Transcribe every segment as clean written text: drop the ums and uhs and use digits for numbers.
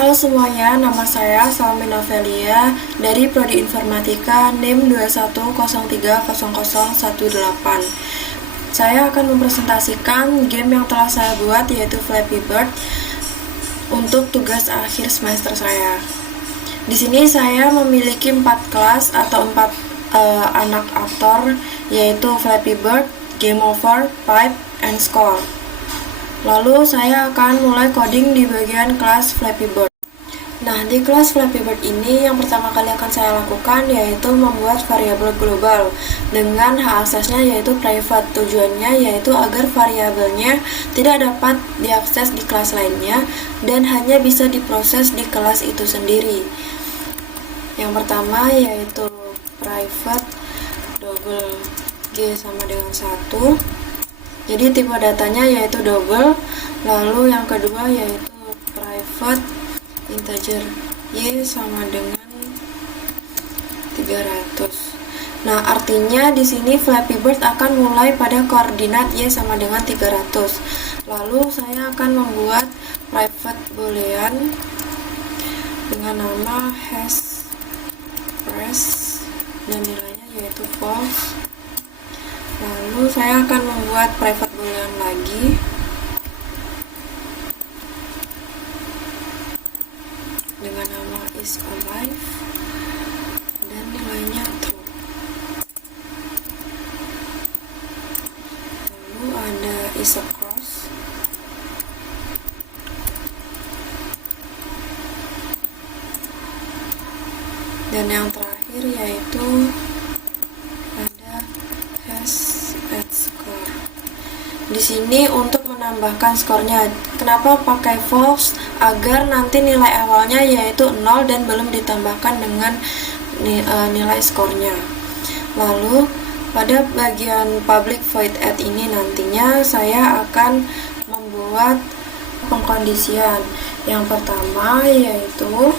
Halo semuanya, nama saya Salmi Novelia dari Prodi Informatika NIM 21030018. Saya akan mempresentasikan game yang telah saya buat, yaitu Flappy Bird, untuk tugas akhir semester saya. Di sini saya memiliki 4 kelas atau 4 anak aktor, yaitu Flappy Bird, Game Over, Pipe, and Score. Lalu saya akan mulai coding di bagian kelas Flappy Bird. Nah, di kelas Flappy Bird ini yang pertama kali akan saya lakukan yaitu membuat variabel global dengan hak aksesnya yaitu private. Tujuannya yaitu agar variabelnya tidak dapat diakses di kelas lainnya dan hanya bisa diproses di kelas itu sendiri. Yang pertama yaitu private double G sama dengan 1. Jadi tipe datanya yaitu double. Lalu yang kedua yaitu private integer Y sama dengan 300. Nah, artinya di sini Flappy Bird akan mulai pada koordinat Y sama dengan 300. Lalu saya akan membuat private boolean dengan nama hash press dan nilainya yaitu false. Lalu saya akan membuat private boolean lagi dengan nama is alive dan nilainya true. Lalu ada is across dan yang terakhir yaitu ada hash at score. Di sini untuk menambahkan skornya, kenapa pakai false? Agar nanti nilai awalnya yaitu 0 dan belum ditambahkan dengan nilai skornya. Lalu pada bagian public void add ini nantinya saya akan membuat pengkondisian. Yang pertama yaitu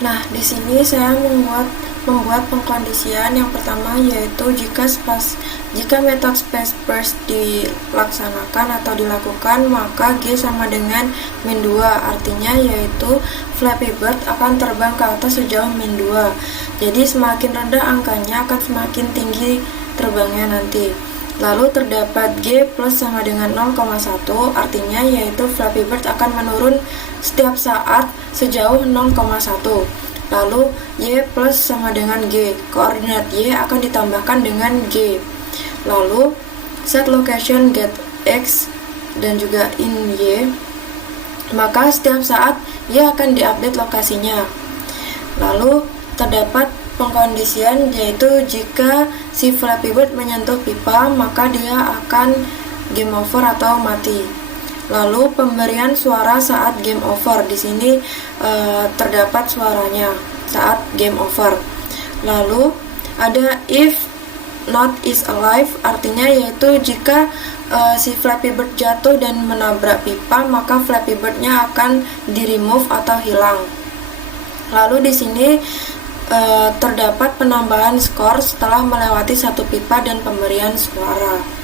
Nah, di sini saya membuat pengkondisian yang pertama, yaitu jika metode space burst dilaksanakan atau dilakukan, maka G sama dengan min 2, artinya yaitu Flappy Bird akan terbang ke atas sejauh min 2. Jadi semakin rendah angkanya akan semakin tinggi terbangnya nanti. Lalu terdapat G plus sama dengan 0,1, artinya yaitu Flappy Bird akan menurun setiap saat sejauh 0,1. Lalu Y plus sama dengan G, koordinat Y akan ditambahkan dengan G. Lalu set location get X dan juga in Y, maka setiap saat Y akan diupdate lokasinya. Lalu terdapat pengkondisian, yaitu jika si Flappy Bird menyentuh pipa, maka dia akan game over atau mati. Lalu pemberian suara saat game over, di sini terdapat suaranya saat game over. Lalu ada if not is alive, artinya yaitu jika si Flappy Bird jatuh dan menabrak pipa, maka Flappy Bird-nya akan di remove atau hilang. Lalu di sini terdapat penambahan skor setelah melewati satu pipa dan pemberian suara.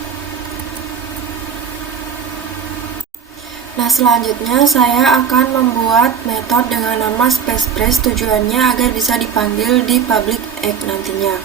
Nah, selanjutnya saya akan membuat metode dengan nama Space Press, tujuannya agar bisa dipanggil di public egg nantinya.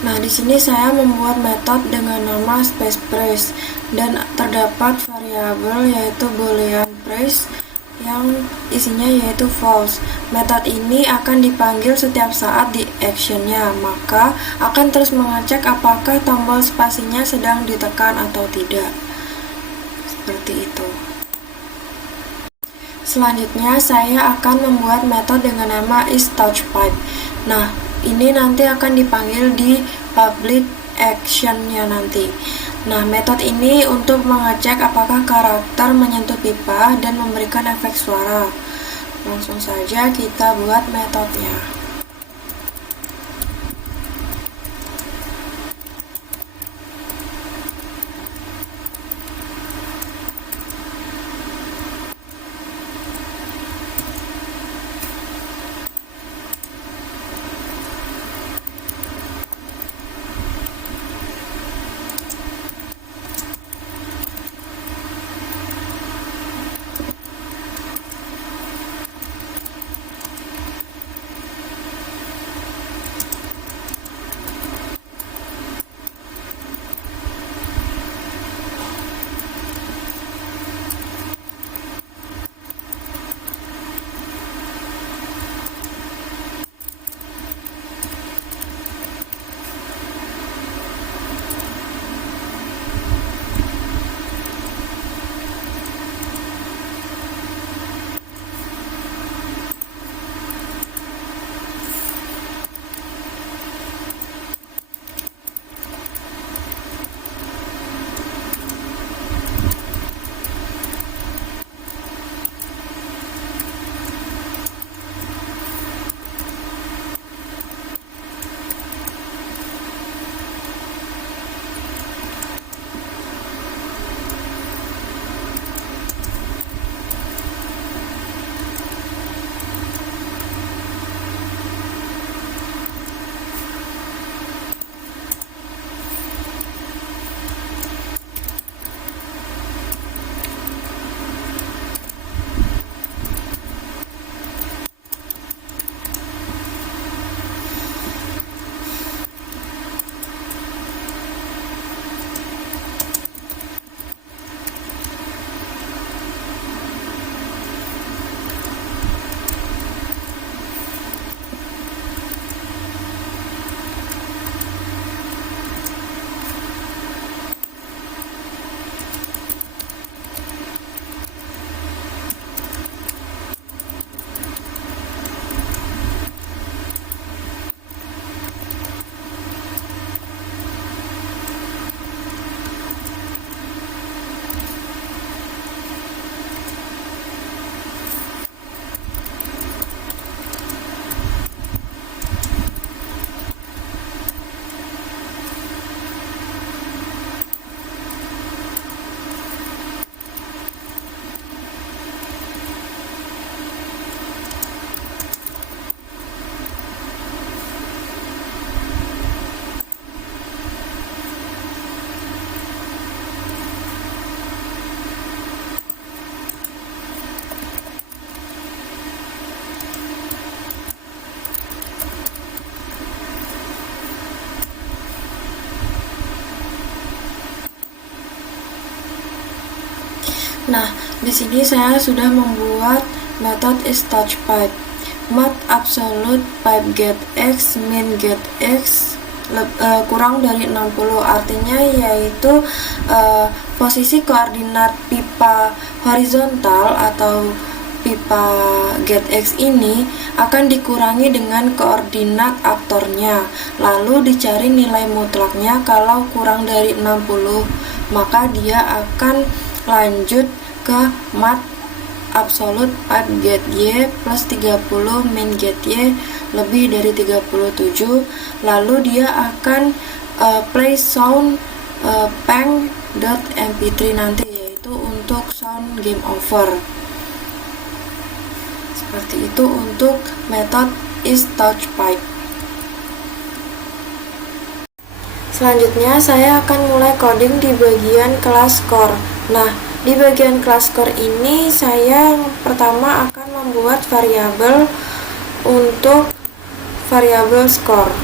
Nah, di sini saya membuat metode dengan nama Space Press dan terdapat variabel yaitu Boolean Press yang isinya yaitu false. Metode ini akan dipanggil setiap saat di actionnya, maka akan terus mengecek apakah tombol spasinya sedang ditekan atau tidak. Seperti itu. Selanjutnya saya akan membuat metode dengan nama isTouchPipe. Nah, ini nanti akan dipanggil di public action-nya nanti. Nah, metode ini untuk mengecek apakah karakter menyentuh pipa dan memberikan efek suara. Langsung saja kita buat metodenya. Nah, di sini saya sudah membuat metode isTouchPipe. Mat absolute pipe get x min get x kurang dari 60, artinya yaitu posisi koordinat pipa horizontal atau pipa get x ini akan dikurangi dengan koordinat aktornya, lalu dicari nilai mutlaknya. Kalau kurang dari 60, maka dia akan lanjut ke mat absolute pipe get y plus 30 min get y lebih dari 37, lalu dia akan play sound pang.mp3 nanti, yaitu untuk sound game over. Seperti itu untuk metode isTouchPipe. Selanjutnya saya akan mulai coding di bagian class core. Nah, di bagian class core ini saya pertama akan membuat variabel untuk variabel score.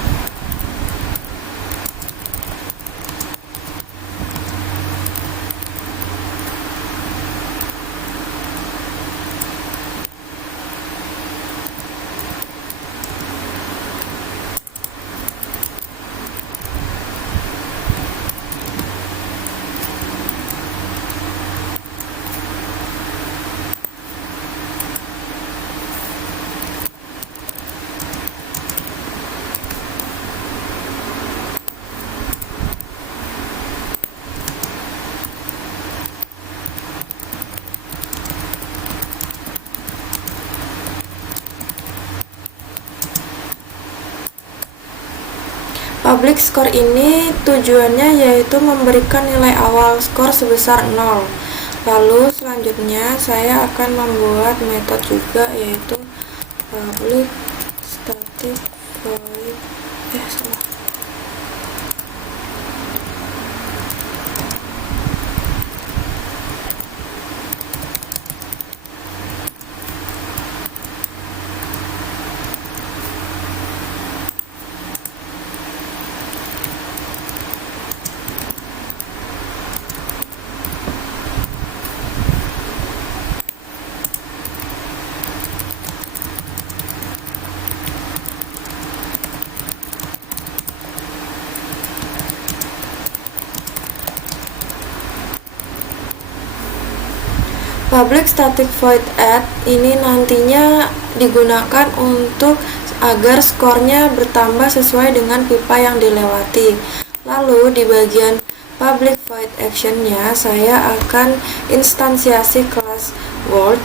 public score ini tujuannya yaitu memberikan nilai awal skor sebesar 0. Lalu selanjutnya saya akan membuat metode juga, yaitu public static void salah. Public static void add ini nantinya digunakan untuk agar skornya bertambah sesuai dengan pipa yang dilewati. Lalu di bagian public void actionnya saya akan instansiasi kelas world.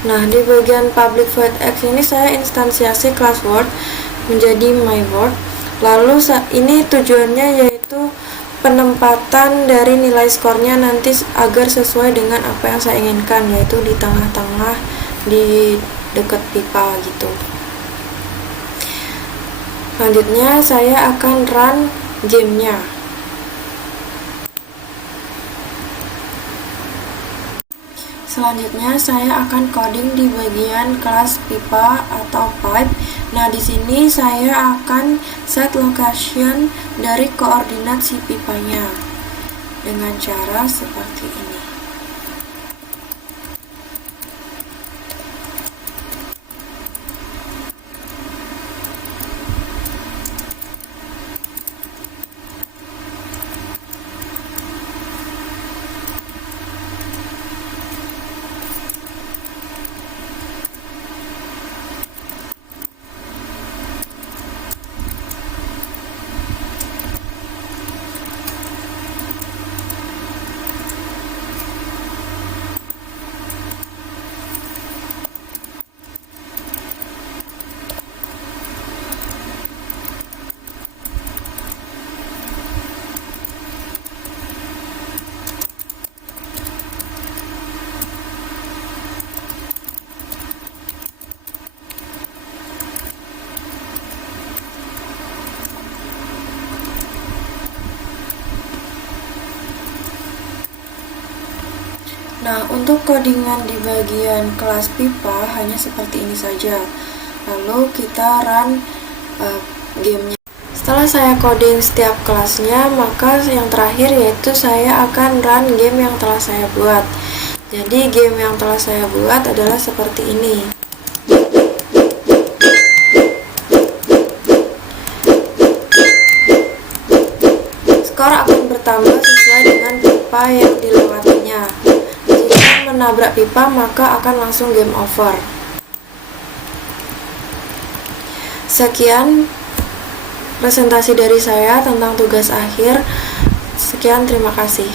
Nah, di bagian public void X ini saya instansiasi class word menjadi my word. Lalu ini tujuannya yaitu penempatan dari nilai skornya nanti agar sesuai dengan apa yang saya inginkan, yaitu di tengah-tengah di dekat pipa gitu. Selanjutnya saya akan run gamenya. Selanjutnya saya akan coding di bagian kelas pipa atau pipe. Nah, di sini saya akan set location dari koordinat si pipanya dengan cara seperti ini. Nah, untuk codingan di bagian kelas pipa hanya seperti ini saja. Lalu kita run gamenya. Setelah saya coding setiap kelasnya, maka yang terakhir yaitu saya akan run game yang telah saya buat. Jadi game yang telah saya buat adalah seperti ini. Skor akan bertambah sesuai dengan pipa yang dilewatinya. Jika menabrak pipa, maka akan langsung game over. Sekian presentasi dari saya tentang tugas akhir. Sekian, terima kasih.